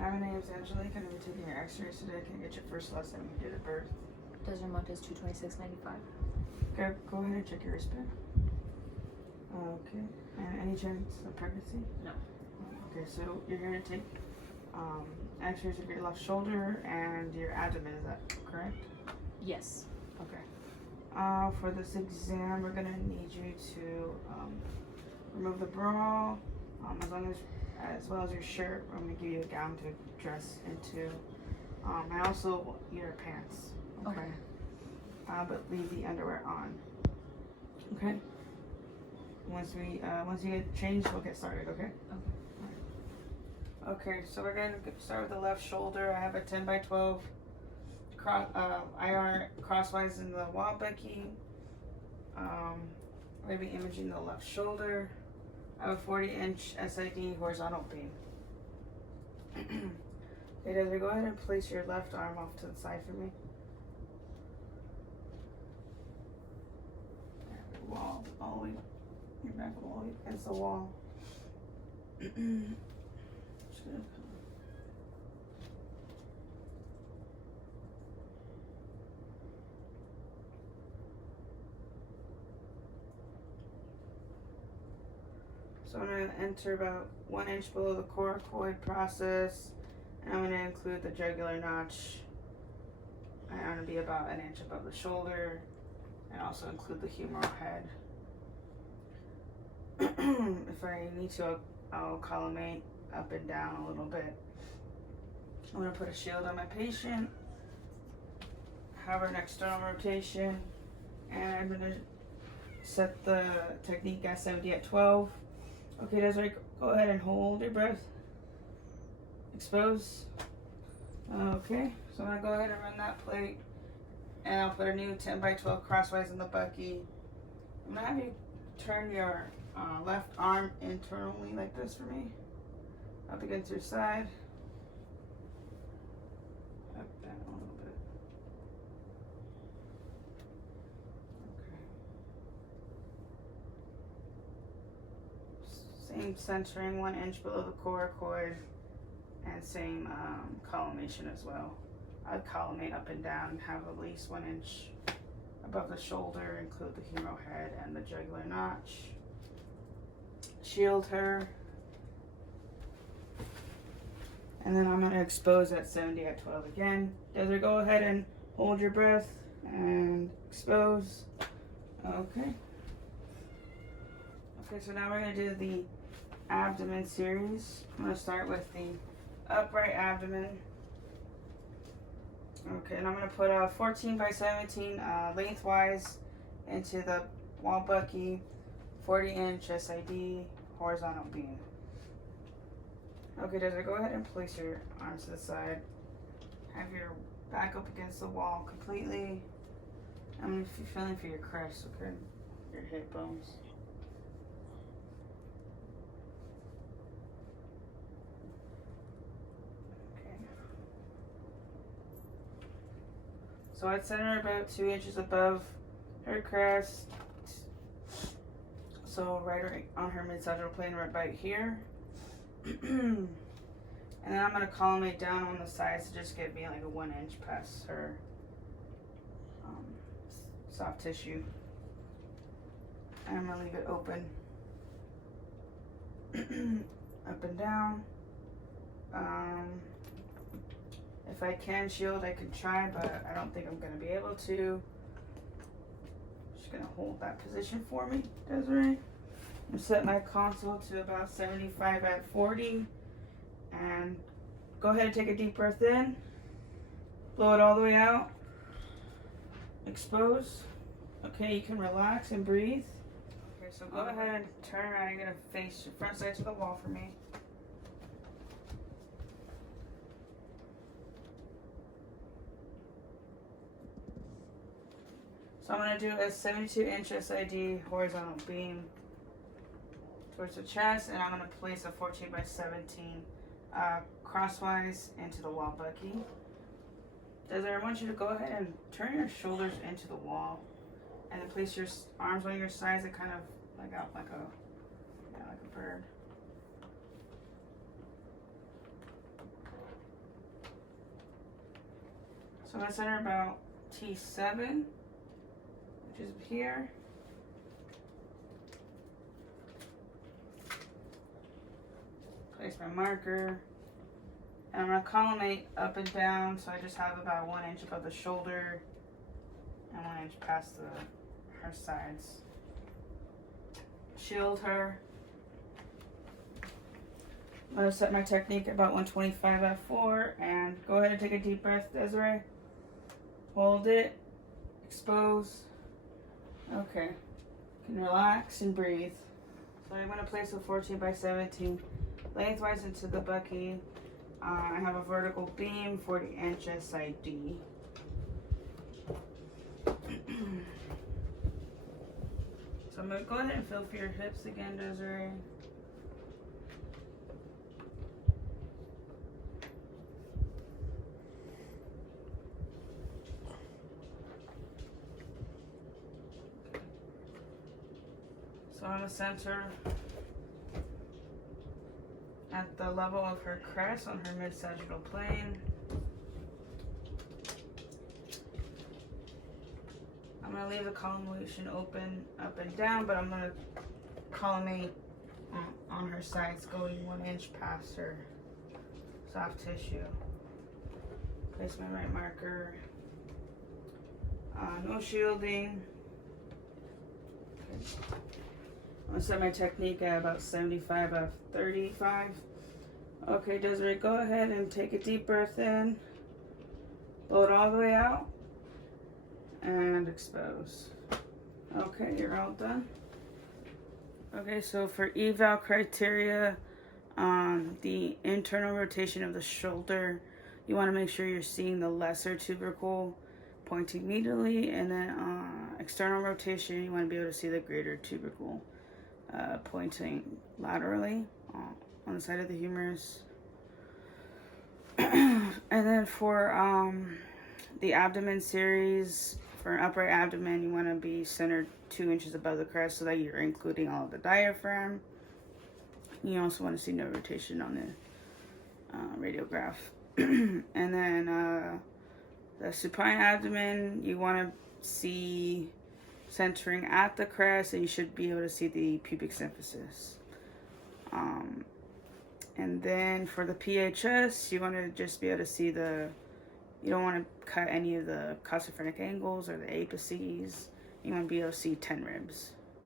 Hi, my name is Angelique. I'm going to be taking your x-rays today. Can I get your first last name and date of birth? Desiree is 22695. Okay, go ahead and check your wristband. Okay. And any chance of pregnancy? No. Okay, so you're going to take x-rays of your left shoulder and your abdomen. Is that correct? Yes. Okay. For this exam, we're going to need you to remove the bra, as well as your shirt. I'm going to give you a gown to dress into, and also your pants. Okay. But leave the underwear on. Okay. Once you get changed, we'll get started. Okay. Okay. Okay. So we're gonna start with the left shoulder. I have a 10x12 IR crosswise in the wall, Becky. We're gonna be imaging the left shoulder. I have a 40-inch SID horizontal beam. Okay, Desiree, go ahead and place your left arm off to the side for me. Wall, all the way, your back all the way against the wall. Just gonna So I'm going to enter about 1 inch below the coracoid process, and I'm going to include the jugular notch, and I'm going to be about 1 inch above the shoulder, and also include the humeral head. If I need to, I'll collimate up and down a little bit. I'm going to put a shield on my patient, have an external rotation, and I'm going to set the technique at 70 at 12. Okay, Desiree, go ahead and hold your breath. Expose. Okay, so I'm going to go ahead and run that plate. And I'll put a new 10x12 crosswise in the bucky. I'm going to have you turn your left arm internally like this for me. Up against your side. Up, down a little bit. Okay. Same centering, 1 inch below the coracoid. And same collimation as well. I'd collimate up and down and have at least 1 inch above the shoulder, include the humeral head and the jugular notch. Shield her. And then I'm going to expose at 70 at 12 again. Desiree, go ahead and hold your breath and expose. Okay. Okay, so now we're going to do the abdomen series. I'm going to start with the upright abdomen. Okay, and I'm going to put a 14x17 lengthwise into the wall bucky, 40-inch SID horizontal beam. Okay, Desiree, go ahead and place your arms to the side. Have your back up against the wall completely. I'm feeling for your crest, okay? Your hip bones. So I'd center her about 2 inches above her crest. So right on her mid-sagittal plane, right about here. And then I'm going to collimate down on the sides to just get me like a 1 inch past her soft tissue. And I'm going to leave it open. Up and down. If I can shield, I can try, but I don't think I'm going to be able to. Just going to hold that position for me, Desiree. I'm set my console to about 75 at 40. And go ahead and take a deep breath in. Blow it all the way out. Expose. Okay, you can relax and breathe. Okay, so go ahead and turn around. You're going to face your front side to the wall for me. So I'm going to do a 72-inch SID horizontal beam towards the chest, and I'm going to place a 14x17 crosswise into the wall bucky. Desiree, I want you to go ahead and turn your shoulders into the wall, and then place your arms on your sides and kind of like out like a bird. So I'm going to center about T7, which is here. Place my marker. And I'm going to collimate up and down, so I just have about 1 inch above the shoulder and 1 inch past her sides. Shield her. I'm going to set my technique about 125 at 4 and go ahead and take a deep breath, Desiree. Hold it. Expose. Okay. You can relax and breathe. So I'm going to place a 14 by 17 lengthwise into the bucky. I have a vertical beam, 40 inch SID. So I'm going to go ahead and feel for your hips again, Desiree. So I'm going to center at the level of her crest on her mid-sagittal plane. I'm going to leave the collimation open up and down, but I'm going to collimate on her sides, going 1 inch past her soft tissue. Place my right marker. No shielding. Okay. I'm going to set my technique at about 75 of 35. Okay, Desiree, go ahead and take a deep breath in. Blow it all the way out. And expose. Okay, you're all done. Okay, so for eval criteria, the internal rotation of the shoulder, you want to make sure you're seeing the lesser tubercle pointing medially, and then external rotation, you want to be able to see the greater tubercle pointing laterally on the side of the humerus. And then for the abdomen series, for an upright abdomen, you want to be centered 2 inches above the crest so that you're including all of the diaphragm. You also want to see no rotation on the radiograph. And then the supine abdomen, you want to see centering at the crest, and you should be able to see the pubic symphysis. And then for the PHS, you want to just be able to see you don't want to cut any of the cosophrenic angles or the apices. You want to be able to see 10 ribs.